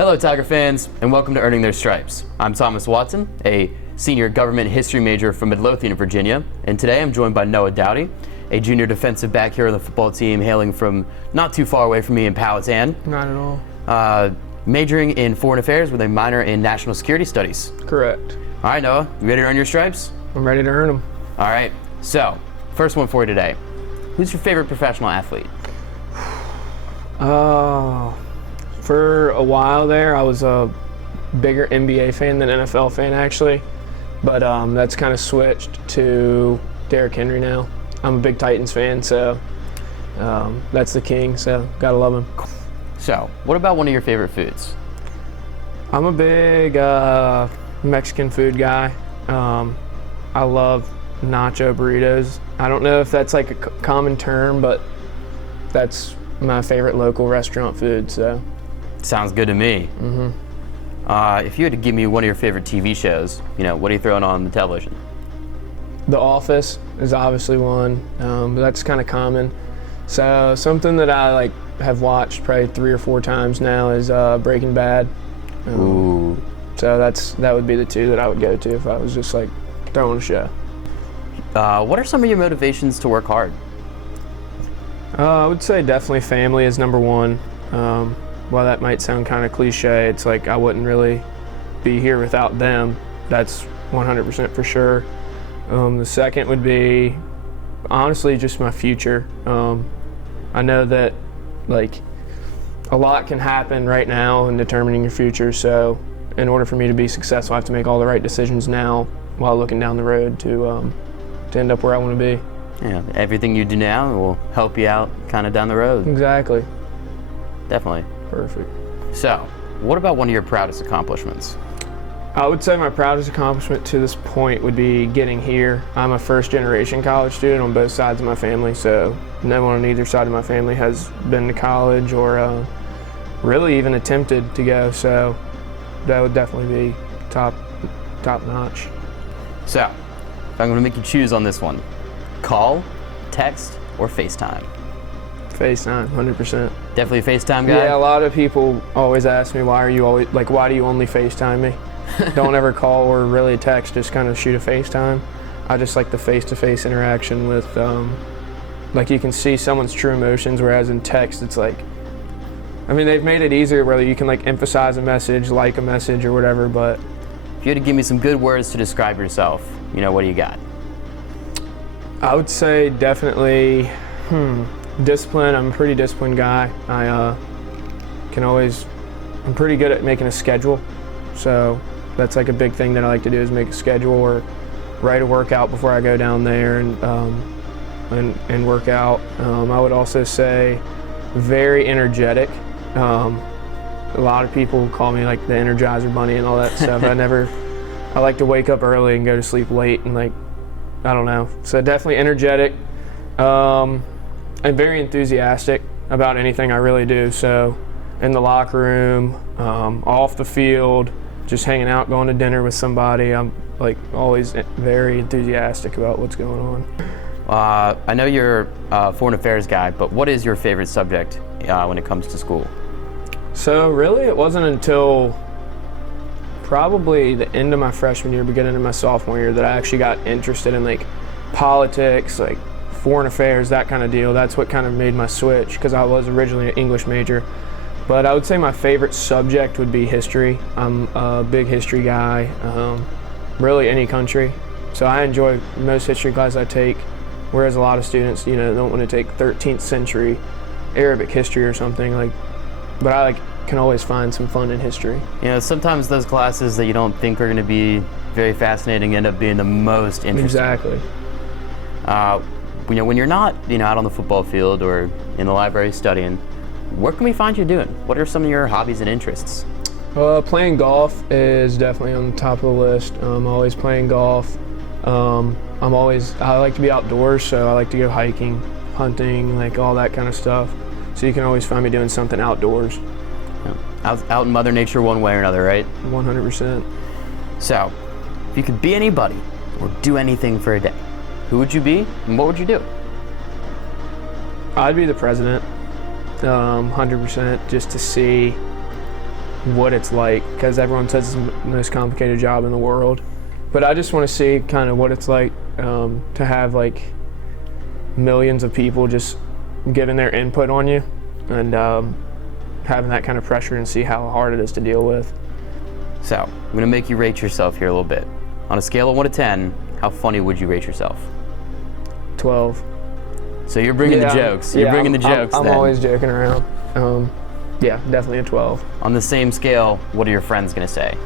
Hello, Tiger fans, and welcome to Earning Their Stripes. I'm Thomas Watson, a senior government history major from Midlothian, Virginia, and today I'm joined by Noah Dowdy, a junior defensive back here on the football team, hailing from not too far away from me in Powhatan. Not at all. Majoring in foreign affairs with a minor in national security studies. Correct. All right, Noah, you ready to earn your stripes? I'm ready to earn them. All right, so first one for you today. Who's your favorite professional athlete? For a while there, I was a bigger NBA fan than NFL fan, actually. But that's kind of switched to Derrick Henry now. I'm a big Titans fan, so that's the king, so gotta love him. So, what about one of your favorite foods? I'm a big Mexican food guy. I love nacho burritos. I don't know if that's like a common term, but that's my favorite local restaurant food, so. Sounds good to me. If you had to give me one of your favorite TV shows, what are you throwing on the television? The Office is obviously one, but that's kind of common. So something that I have watched probably 3 or 4 times now is Breaking Bad. Ooh. So that would be the two that I would go to if I was just throwing a show. What are some of your motivations to work hard? I would say definitely family is number one. While that might sound kind of cliche, it's like I wouldn't really be here without them. That's 100% for sure. The second would be honestly just my future. I know that a lot can happen right now in determining your future, so in order for me to be successful, I have to make all the right decisions now while looking down the road to end up where I want to be. Yeah, everything you do now will help you out kind of down the road. Exactly. Definitely. Perfect. So, what about one of your proudest accomplishments? I would say my proudest accomplishment to this point would be getting here. I'm a first-generation college student on both sides of my family, so no one on either side of my family has been to college or really even attempted to go, so that would definitely be top notch. So, if I'm going to make you choose on this one, call, text, or FaceTime? FaceTime, 100%. Definitely a FaceTime guy? Yeah, a lot of people always ask me, why do you only FaceTime me? Don't ever call or really text, just kind of shoot a FaceTime. I just like the face-to-face interaction with, you can see someone's true emotions, whereas in text, it's they've made it easier where you can emphasize a message, like a message or whatever, but. If you had to give me some good words to describe yourself, what do you got? I would say definitely, discipline. I'm a pretty disciplined guy. I'm pretty good at making a schedule. So that's a big thing that I like to do is make a schedule or write a workout before I go down there and work out. I would also say very energetic. A lot of people call me the Energizer Bunny and all that stuff. I like to wake up early and go to sleep late and I don't know. So definitely energetic. I'm very enthusiastic about anything I really do. So in the locker room, off the field, just hanging out, going to dinner with somebody, I'm always very enthusiastic about what's going on. I know you're a foreign affairs guy, but what is your favorite subject when it comes to school? So really it wasn't until probably the end of my freshman year, beginning of my sophomore year, that I actually got interested in politics, foreign affairs, that kind of deal. That's what kind of made my switch, because I was originally an English major. But I would say my favorite subject would be history. I'm a big history guy, really any country. So I enjoy most history classes I take, whereas a lot of students, don't want to take 13th century Arabic history or something. But I can always find some fun in history. Sometimes those classes that you don't think are going to be very fascinating end up being the most interesting. Exactly. When you're not, out on the football field or in the library studying, what can we find you doing? What are some of your hobbies and interests? Playing golf is definitely on the top of the list. I'm always playing golf. I like to be outdoors, so I like to go hiking, hunting, all that kind of stuff. So you can always find me doing something outdoors. Out in Mother Nature one way or another, right? 100%. So, if you could be anybody or do anything for a day, who would you be and what would you do? I'd be the president, 100%, just to see what it's like, because everyone says it's the most complicated job in the world. But I just want to see kind of what it's like to have like millions of people just giving their input on you, and having that kind of pressure, and see how hard it is to deal with. So, I'm going to make you rate yourself here a little bit. On a scale of 1 to 10, how funny would you rate yourself? 12. So you're bringing the jokes. You're bringing the jokes I'm then. always joking around. Yeah, definitely a 12. On the same scale, what are your friends going to say?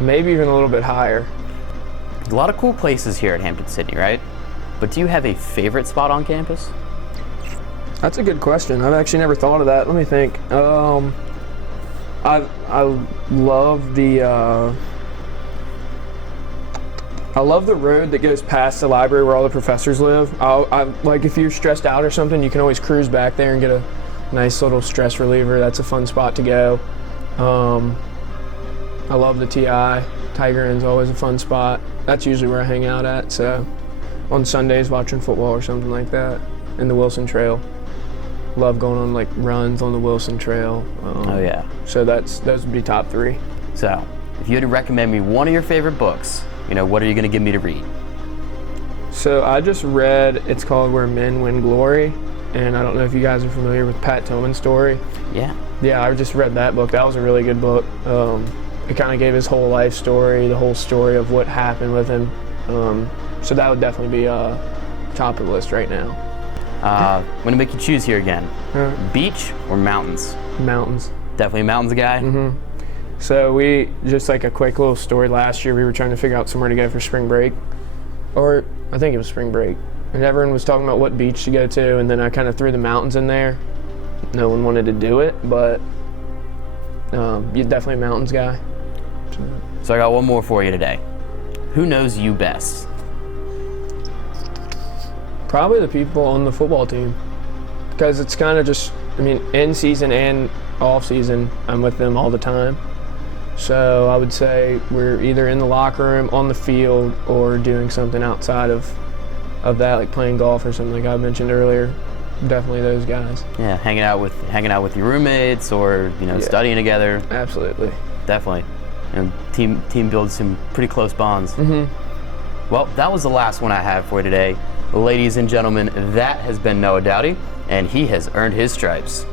Maybe even a little bit higher. A lot of cool places here at Hampden-Sydney, right? But do you have a favorite spot on campus? That's a good question. I've actually never thought of that. Let me think. I love the road that goes past the library where all the professors live. I like, if you're stressed out or something, you can always cruise back there and get a nice little stress reliever. That's a fun spot to go. I love the TI. Tiger Inn's always a fun spot. That's usually where I hang out at. So on Sundays, watching football or something like that. And the Wilson Trail. Love going on like runs on the Wilson Trail. Oh yeah. So those would be top 3. So, if you had to recommend me one of your favorite books, what are you going to give me to read? So I just read, it's called Where Men Win Glory, and I don't know if you guys are familiar with Pat Tillman's story. Yeah. Yeah, I just read that book. That was a really good book. It kind of gave his whole life story, the whole story of what happened with him. So that would definitely be top of the list right now. I'm going to make you choose here again. Beach or mountains? Mountains. Definitely a mountains guy? Mm-hmm. So we, just like a quick little story, last year we were trying to figure out somewhere to go for spring break. Or I think it was spring break. And everyone was talking about what beach to go to, and then I kind of threw the mountains in there. No one wanted to do it, but you're definitely a mountains guy. So I got one more for you today. Who knows you best? Probably the people on the football team, because it's kind of just, in season and off season, I'm with them all the time. So I would say we're either in the locker room, on the field, or doing something outside of that, like playing golf or something like I mentioned earlier. Definitely those guys. Yeah, hanging out with your roommates, or studying together. Absolutely. Definitely. Team builds some pretty close bonds. Mm-hmm. Well, that was the last one I have for you today. Ladies and gentlemen, that has been Noah Dowdy, and he has earned his stripes.